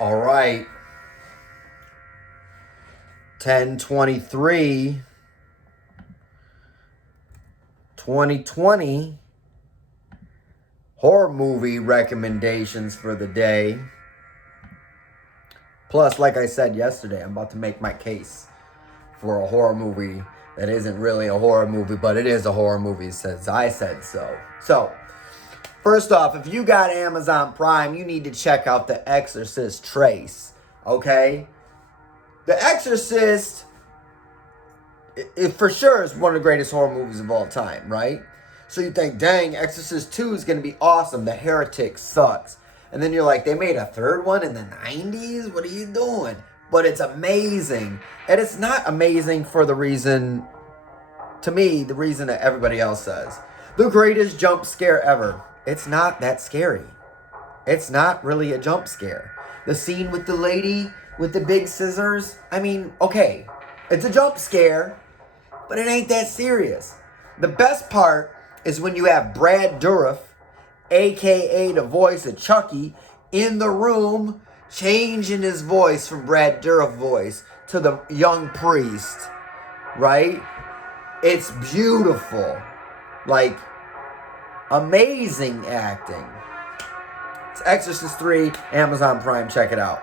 All right. 10/23, 2020 horror movie recommendations for the day. Plus, like I said yesterday, I'm about to make my case for a horror movie that isn't really a horror movie, but it is a horror movie since I said so. So, first off, if you got Amazon Prime, you need to check out The Exorcist Trace, okay? The Exorcist, it for sure is one of the greatest horror movies of all time, right? So you think, dang, Exorcist 2 is going to be awesome. The Heretic sucks. And then you're like, they made a third one in the 90s? What are you doing? But it's amazing. And it's not amazing for the reason, to me, the reason that everybody else says. The greatest jump scare ever. It's not that scary. It's not really a jump scare. The scene with the lady with the big scissors, I mean, okay, it's a jump scare, but it ain't that serious. The best part is when you have Brad Dourif, a.k.a. the voice of Chucky, in the room, changing his voice from Brad Dourif voice to the young priest, right? It's beautiful. Like, amazing acting. It's Exorcist 3, Amazon Prime, check it out.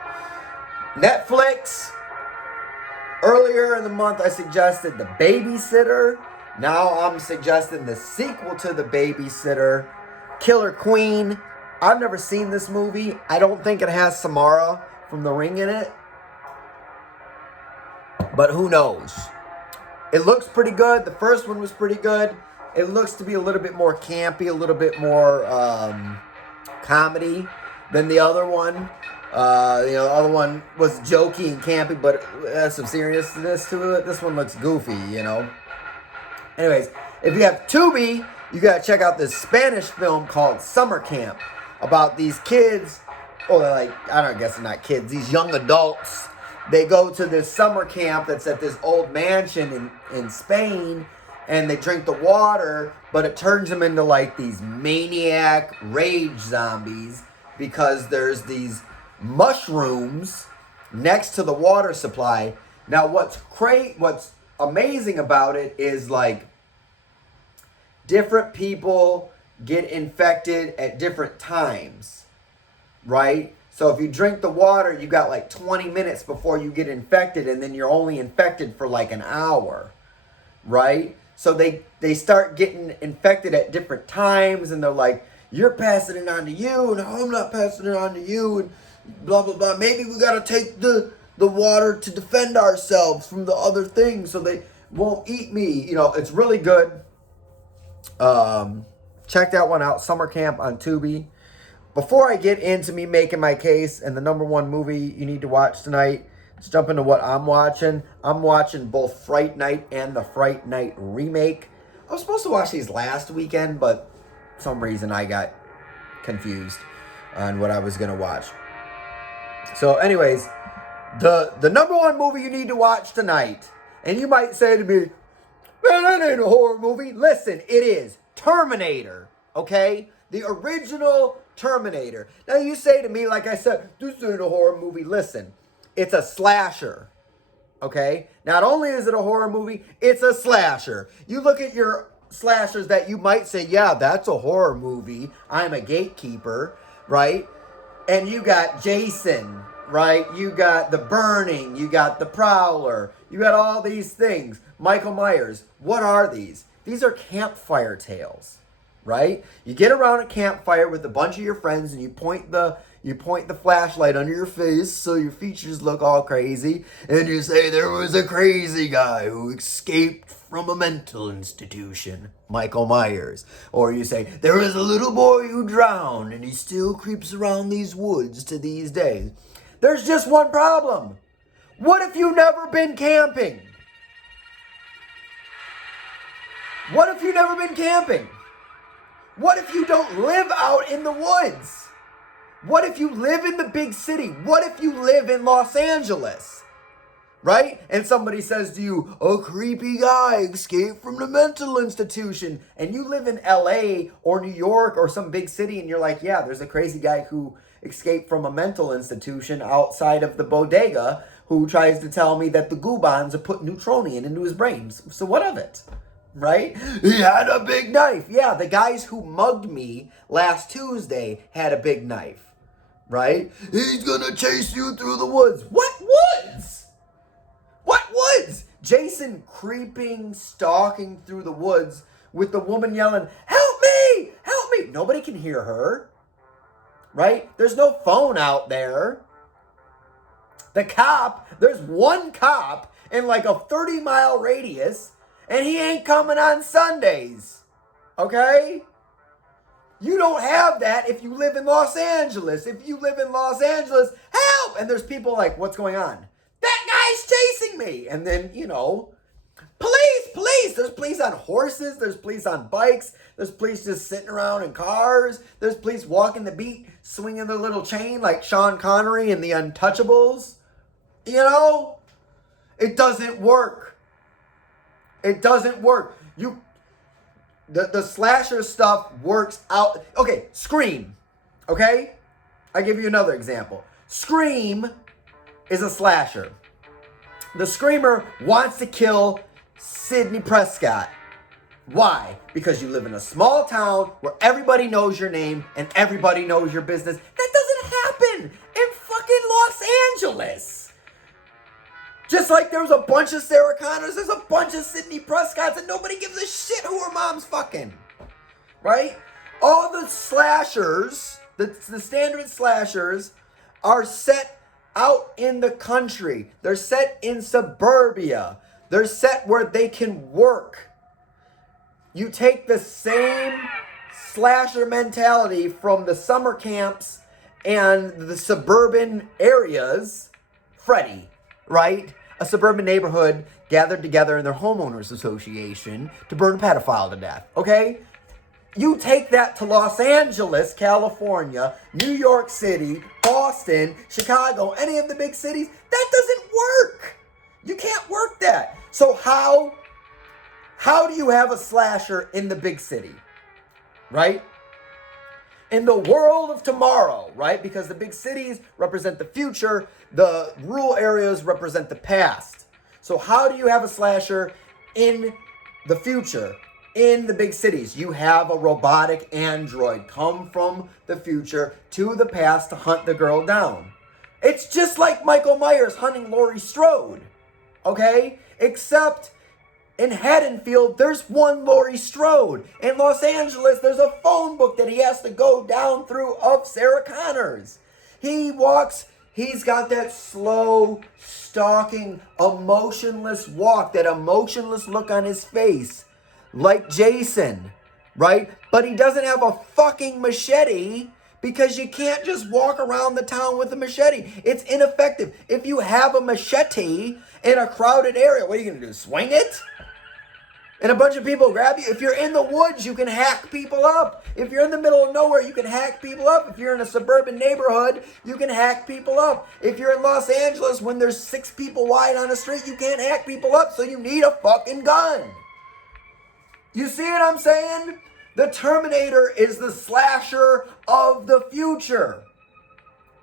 Netflix, earlier in the month I suggested The Babysitter. Now I'm suggesting the sequel to The Babysitter, Killer Queen. I've never seen this movie. I don't think it has Samara from The Ring in it. But who knows? It looks pretty good. The first one was pretty good. It looks to be a little bit more campy, a little bit more comedy than the other one. The other one was jokey and campy, but it has some seriousness to it. This one looks goofy, Anyways, if you have Tubi, you gotta check out this Spanish film called Summer Camp about these kids, or I guess they're not kids, these young adults. They go to this summer camp that's at this old mansion in Spain, and they drink the water, but it turns them into like these maniac rage zombies because there's these mushrooms next to the water supply. Now, what's amazing about it is like different people get infected at different times, right? So if you drink the water, you got like 20 minutes before you get infected, and then you're only infected for like an hour, right? So they start getting infected at different times, and they're like, you're passing it on to you, and I'm not passing it on to you, and blah, blah, blah. Maybe we got to take the water to defend ourselves from the other things so they won't eat me. It's really good. Check that one out, Summer Camp on Tubi. Before I get into me making my case and the number one movie you need to watch tonight, let's jump into what I'm watching. I'm watching both Fright Night and the Fright Night remake. I was supposed to watch these last weekend, but for some reason I got confused on what I was going to watch. So anyways, the number one movie you need to watch tonight, and you might say to me, man, that ain't a horror movie. Listen, it is Terminator, okay? The original Terminator. Now you say to me, like I said, this ain't a horror movie. Listen, it's a slasher, okay? Not only is it a horror movie, it's a slasher. You look at your slashers that you might say, yeah, that's a horror movie. I'm a gatekeeper, right? And you got Jason, right? You got The Burning. You got The Prowler. You got all these things. Michael Myers. What are these? These are campfire tales, right? You get around a campfire with a bunch of your friends, and you point the flashlight under your face so your features look all crazy, and you say there was a crazy guy who escaped from a mental institution, Michael Myers. Or you say there was a little boy who drowned and he still creeps around these woods to these days. There's just one problem. What if you've never been camping? What if you've never been camping? What if you don't live out in the woods? What if you live in the big city? What if you live in Los Angeles? Right? And somebody says to you, a creepy guy escaped from the mental institution. And you live in LA or New York or some big city, and you're like, yeah, there's a crazy guy who escaped from a mental institution outside of the bodega who tries to tell me that the Gubans have put neutronium into his brains. So what of it? Right? He had a big knife. Yeah, the guys who mugged me last Tuesday had a big knife. Right? He's gonna chase you through the woods. What woods? What woods? Jason creeping, stalking through the woods with the woman yelling, "Help me! Help me!" Nobody can hear her. Right? There's no phone out there. The cop, there's one cop in like a 30-mile radius, and he ain't coming on Sundays. Okay? You don't have that if you live in Los Angeles. If you live in Los Angeles, help! And there's people like, what's going on? That guy's chasing me! And then, police, police! There's police on horses. There's police on bikes. There's police just sitting around in cars. There's police walking the beat, swinging their little chain like Sean Connery in The Untouchables. It doesn't work. It doesn't work. The slasher stuff works out. Okay, Scream. Okay? I give you another example. Scream is a slasher. The screamer wants to kill Sidney Prescott. Why? Because you live in a small town where everybody knows your name and everybody knows your business. That doesn't happen in fucking Los Angeles. Just like there was a bunch of Sarah Connors, there's a bunch of Sidney Prescotts, and nobody gives a shit who her mom's fucking. Right? All the slashers, the standard slashers, are set out in the country. They're set in suburbia. They're set where they can work. You take the same slasher mentality from the summer camps and the suburban areas, Freddy, right? A suburban neighborhood gathered together in their homeowners association to burn a pedophile to death, okay? You take that to Los Angeles, California, New York City, Boston, Chicago, any of the big cities, that doesn't work. You can't work that. So how do you have a slasher in the big city, right? In the world of tomorrow, right? Because the big cities represent the future, the rural areas represent the past. So how do you have a slasher in the future, in the big cities? You have a robotic android come from the future to the past to hunt the girl down. It's just like Michael Myers hunting Laurie Strode, okay? Except in Haddonfield, there's one Laurie Strode. In Los Angeles, there's a phone book that he has to go down through of Sarah Connors. He's got that slow, stalking, emotionless walk, that emotionless look on his face, like Jason, right? But he doesn't have a fucking machete because you can't just walk around the town with a machete. It's ineffective. If you have a machete in a crowded area, what are you going to do, swing it? And a bunch of people grab you. If you're in the woods, you can hack people up. If you're in the middle of nowhere, you can hack people up. If you're in a suburban neighborhood, you can hack people up. If you're in Los Angeles, when there's 6 people wide on a street, you can't hack people up, so you need a fucking gun. You see what I'm saying? The Terminator is the slasher of the future.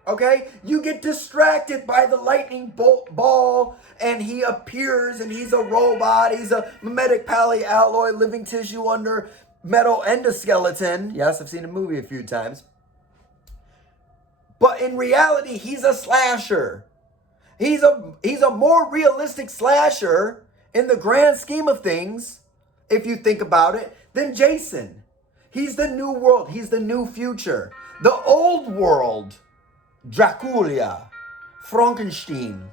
Okay? You get distracted by the lightning bolt ball, and he appears, and he's a robot. He's a mimetic polyalloy, living tissue under metal endoskeleton. Yes, I've seen the movie a few times. But in reality, he's a slasher. He's a more realistic slasher in the grand scheme of things, if you think about it, than Jason. He's the new world. He's the new future. The old world, Dracula, Frankenstein,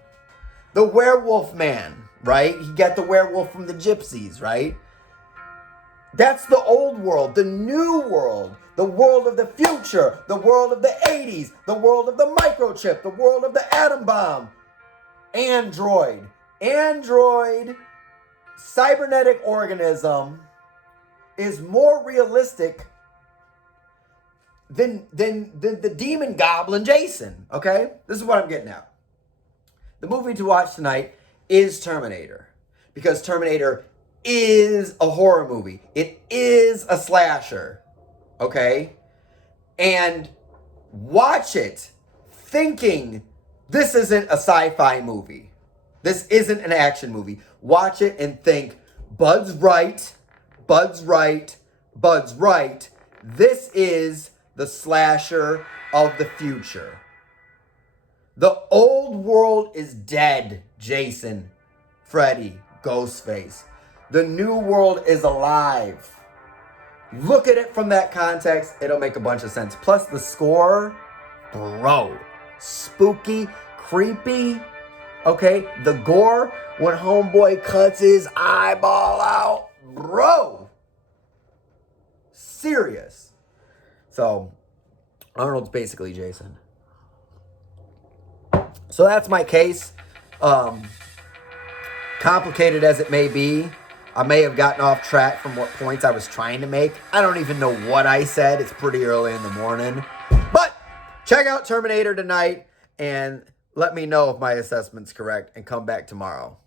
the werewolf man, right? He got the werewolf from the gypsies, right? That's the old world. The new world, the world of the future, the world of the 80s, the world of the microchip, the world of the atom bomb. Android, cybernetic organism is more realistic than the demon goblin Jason, okay? This is what I'm getting at. The movie to watch tonight is Terminator, because Terminator is a horror movie. It is a slasher, okay? And watch it thinking this isn't a sci-fi movie. This isn't an action movie. Watch it and think, Bud's right, Bud's right, Bud's right. This is the slasher of the future. The old world is dead, Jason, Freddy, Ghostface. The new world is alive. Look at it from that context. It'll make a bunch of sense. Plus the score, bro. Spooky, creepy. Okay, the gore when homeboy cuts his eyeball out. Bro. Serious. So, Arnold's basically Jason. So that's my case. Complicated as it may be, I may have gotten off track from what points I was trying to make. I don't even know what I said. It's pretty early in the morning. But check out Terminator tonight and let me know if my assessment's correct and come back tomorrow.